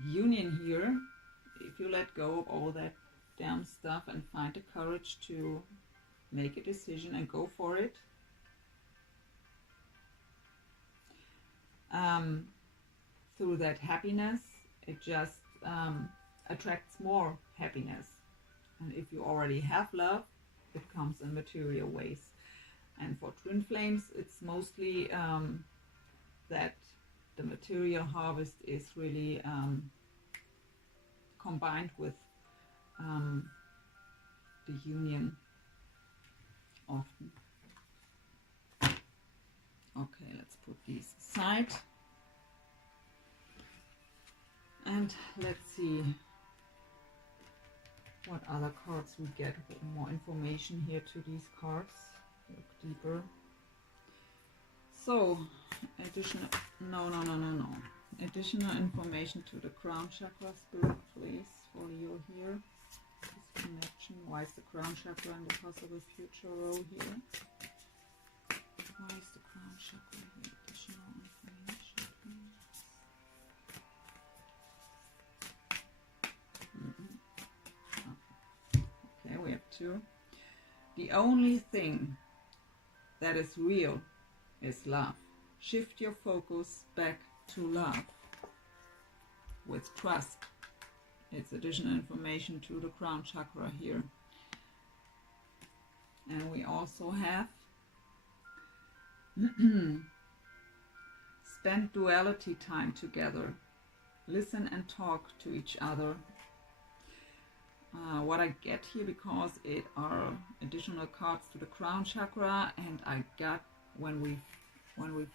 union here, if you let go of all that damn stuff and find the courage to make a decision and go for it, through that happiness, it just attracts more happiness. And if you already have love, it comes in material ways. And for twin flames, it's mostly that the material harvest is really combined with the union often. Okay, let's put these aside. And let's see what other cards we get. More information here to these cards. Look deeper. So, additional information to the crown chakra, Spirit, please, for you here. This connection. Why is the crown chakra in the possible future role here? Why is the crown chakra here? Additional information, please. to. The only thing that is real is love. Shift your focus back to love with trust. It's additional information to the crown chakra here. And we also have spend duality time together. Listen and talk to each other. What I get here, because it are additional cards to the crown chakra, and I got, when we've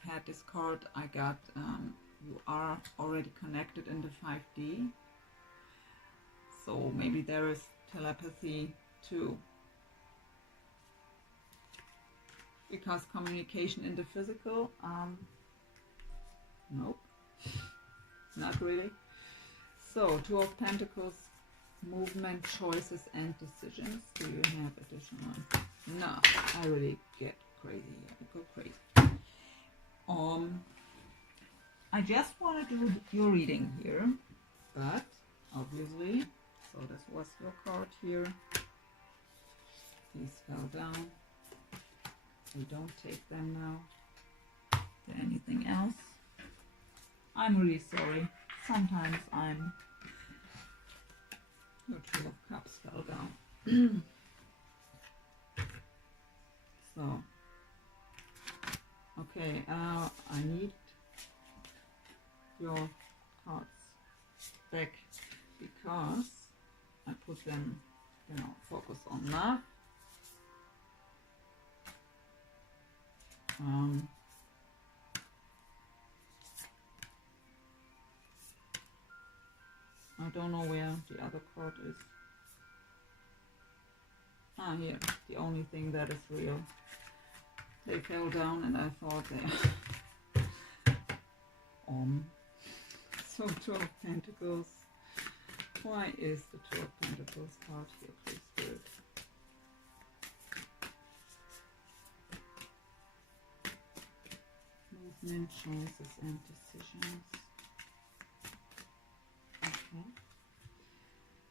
had this card, I got you are already connected in the 5D. So maybe there is telepathy too. Because communication in the physical, nope, not really. So, Two of Pentacles, movement, choices, and decisions. Do you have additional? No, I really get crazy. I go crazy. I just want to do your reading here, but obviously, so this was your card here. These fell down. We don't take them now. Is there anything else? I'm really sorry. Sometimes I'm... Your Two of Cups fell down. So, okay, I need your cards back because I put them, focus on love. I don't know where the other card is. Ah, here, the only thing that is real. They fell down and I thought they... So Two of Pentacles. Why is the Two of Pentacles card here, please, Spirit? Movement, choices, and decisions. Okay.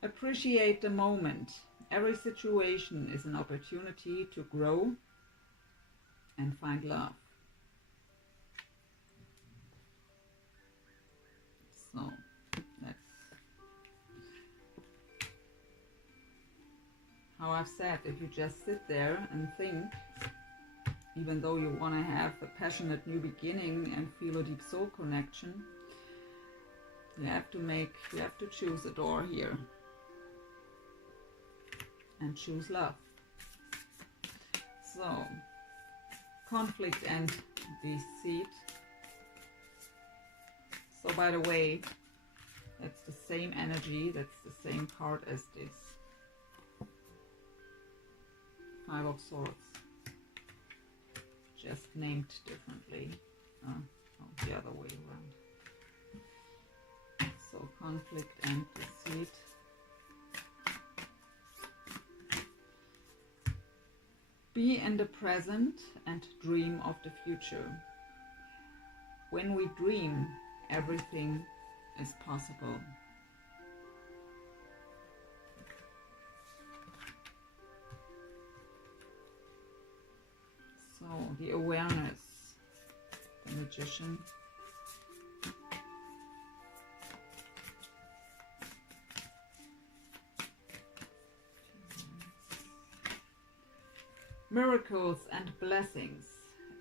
Appreciate the moment. Every situation is an opportunity to grow and find love. So that's how I've said, if you just sit there and think, even though you want to have a passionate new beginning and feel a deep soul connection, you have to choose a door here and choose love. So, conflict and deceit. So by the way, that's the same energy, that's the same card as this. Five of Swords. Just named differently. The other way around. So conflict and deceit. Be in the present and dream of the future. When we dream, everything is possible. So the awareness, the Magician. Miracles and blessings.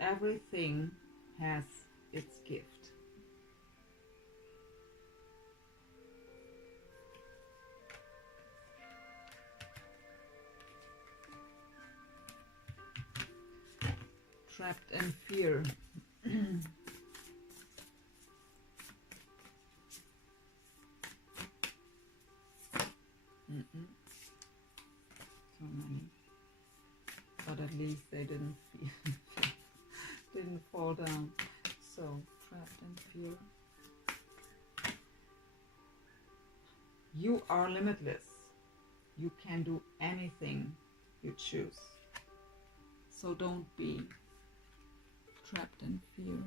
Everything has its gift. Trapped in fear. So many. But at least they didn't didn't fall down. So trapped in fear. You are limitless. You can do anything you choose. So don't be trapped in fear here.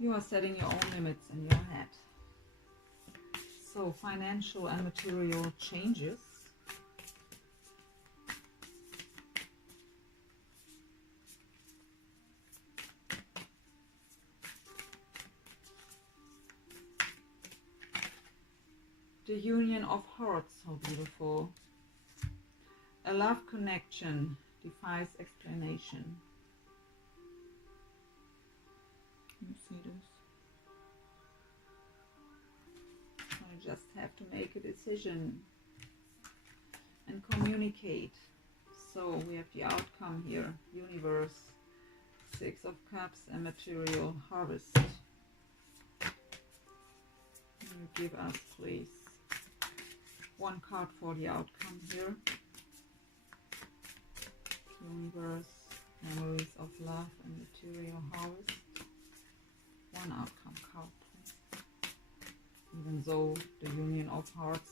You are setting your own limits in your head. So financial and material changes. The union of hearts, so beautiful. A love connection defies explanation. You see this? I just have to make a decision and communicate. So we have the outcome here. Universe, Six of Cups and material harvest. Can you give us, please, one card for the outcome here? Universe, memories of love and material harvest. One outcome card, please. Even though the union of hearts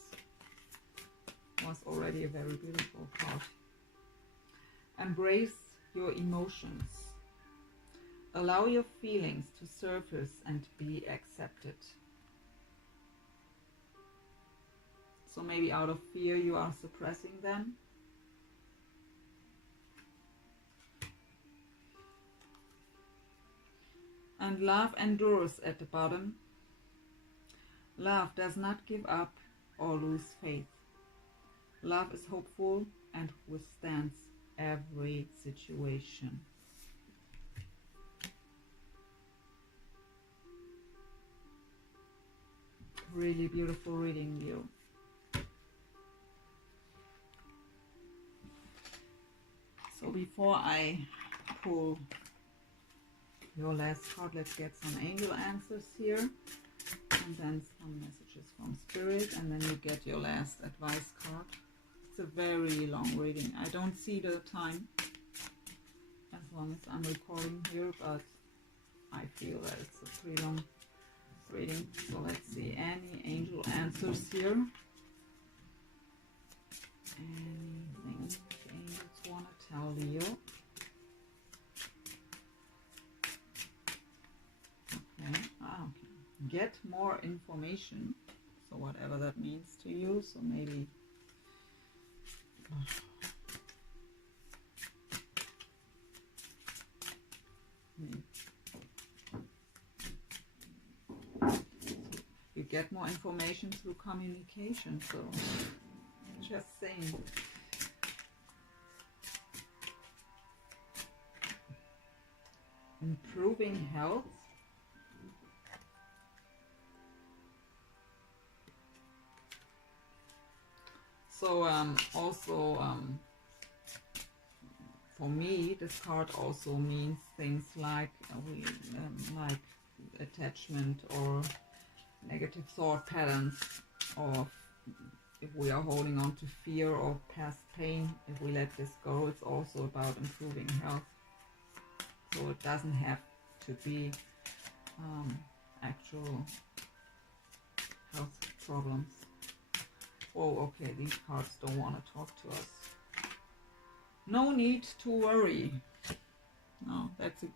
was already a very beautiful card. Embrace your emotions. Allow your feelings to surface and be accepted. So maybe out of fear you are suppressing them. And love endures at the bottom. Love does not give up or lose faith. Love is hopeful and withstands every situation. Really beautiful reading, Leo. So before I pull your last card, let's get some angel answers here, and then some messages from Spirit, and then you get your last advice card. It's a very long reading. I don't see the time as long as I'm recording here, but I feel that it's a pretty long reading. So let's see, any angel answers here? Anything the angels want to tell Leo? Okay. Get more information. So whatever that means to you. So maybe you get more information through communication. So just saying. Improving health. So also for me, this card also means things like like attachment or negative thought patterns, or if we are holding on to fear or past pain, if we let this go, it's also about improving health. So it doesn't have to be actual health problems. Oh, okay, these cards don't want to talk to us. No need to worry. No, that's a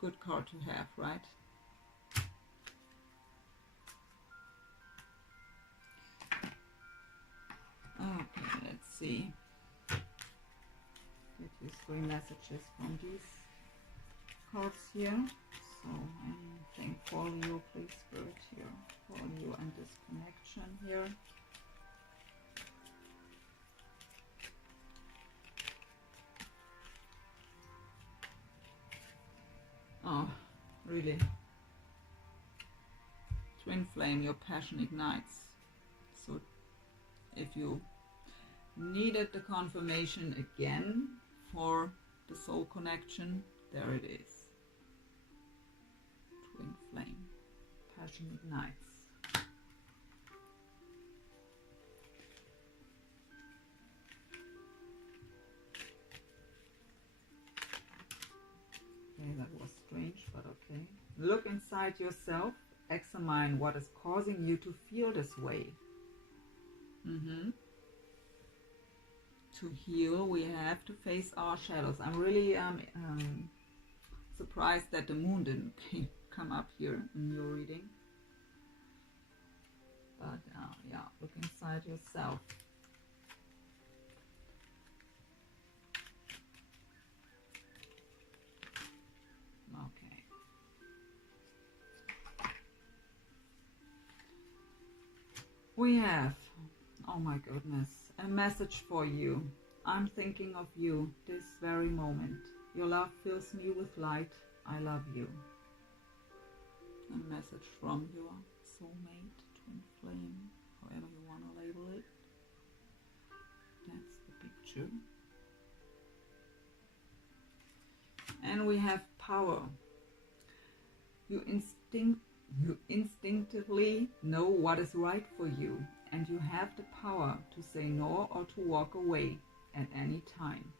good card to have, right? Okay, let's see. Get you 3 messages from these cards here. So anything for you, please, Spirit, here. For you and this connection here. Oh, really? Twin flame, your passion ignites. So if you needed the confirmation again for the soul connection, there it is. Twin flame, passion ignites. Okay, that was strange, but okay. Look inside yourself. Examine what is causing you to feel this way. To heal, we have to face our shadows. I'm really surprised that the moon didn't come up here in your reading. But yeah, look inside yourself. Okay. We have, oh my goodness, a message for you. I'm thinking of you this very moment. Your love fills me with light. I love you. A message from your soulmate, twin flame, however you want to label it. That's the picture. And we have power. You instinctively know what is right for you, and you have the power to say no or to walk away at any time.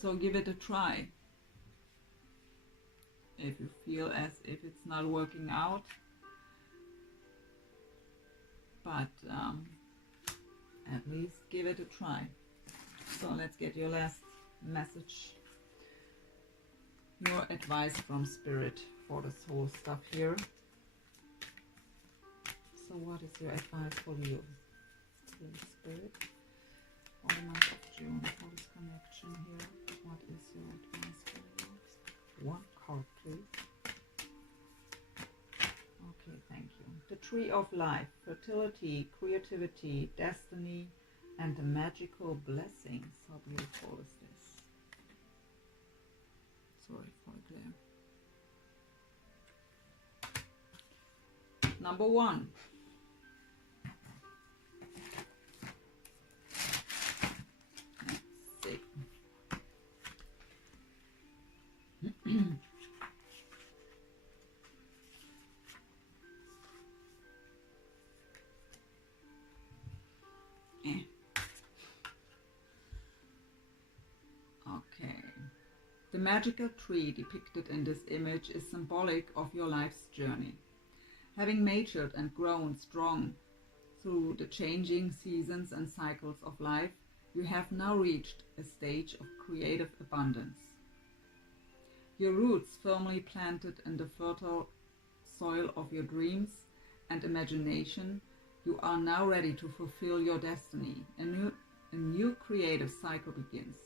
So give it a try. If you feel as if it's not working out, but at least give it a try. So let's get your last message, your advice from Spirit for this whole stuff here. So what is your advice for you, Spirit, for the month of June, for this connection here? What is your advice for you? One card, please. Okay, thank you. The Tree of Life, fertility, creativity, destiny, and the magical blessings. How beautiful is this? Sorry for the glare. Number 1. Let's see. Okay. The magical tree depicted in this image is symbolic of your life's journey. Having matured and grown strong through the changing seasons and cycles of life, you have now reached a stage of creative abundance. Your roots firmly planted in the fertile soil of your dreams and imagination, you are now ready to fulfill your destiny. A new creative cycle begins,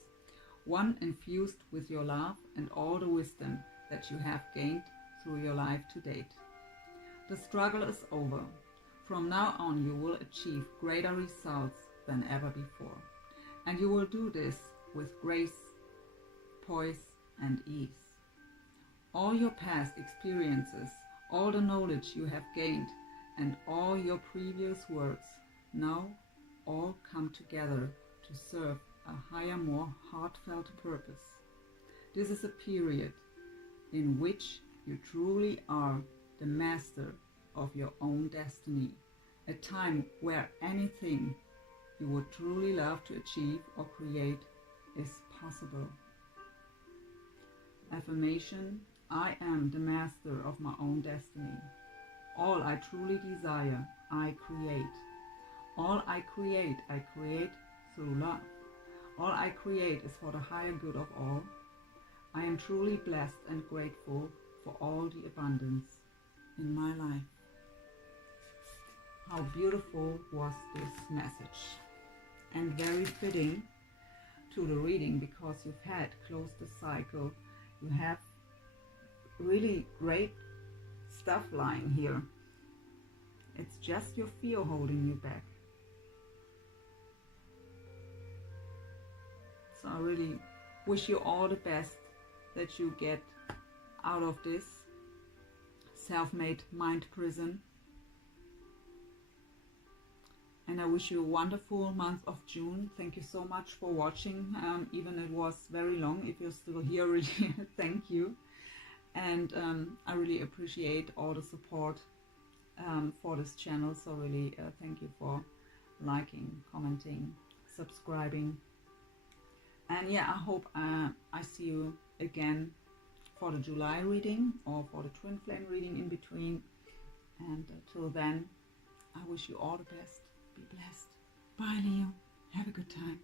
one infused with your love and all the wisdom that you have gained through your life to date. The struggle is over. From now on, you will achieve greater results than ever before. And you will do this with grace, poise, and ease. All your past experiences, all the knowledge you have gained, and all your previous works now all come together to serve a higher, more heartfelt purpose. This is a period in which you truly are the master of your own destiny, a time where anything you would truly love to achieve or create is possible. Affirmation: I am the master of my own destiny. All I truly desire, I create. All I create through love. All I create is for the higher good of all. I am truly blessed and grateful for all the abundance in my life. How beautiful was this message, and very fitting to the reading, because you've had closed the cycle. You have really great stuff lying here. It's just your fear holding you back. So I really wish you all the best that you get out of this self-made mind prison. And I wish you a wonderful month of June. Thank you so much for watching. Even it was very long. If you're still here, really, thank you. And I really appreciate all the support for this channel. So really, thank you for liking, commenting, subscribing. And yeah, I hope I see you again for the July reading or for the twin flame reading in between. And till then, I wish you all the best. Be blessed. Bye, Leo. Have a good time.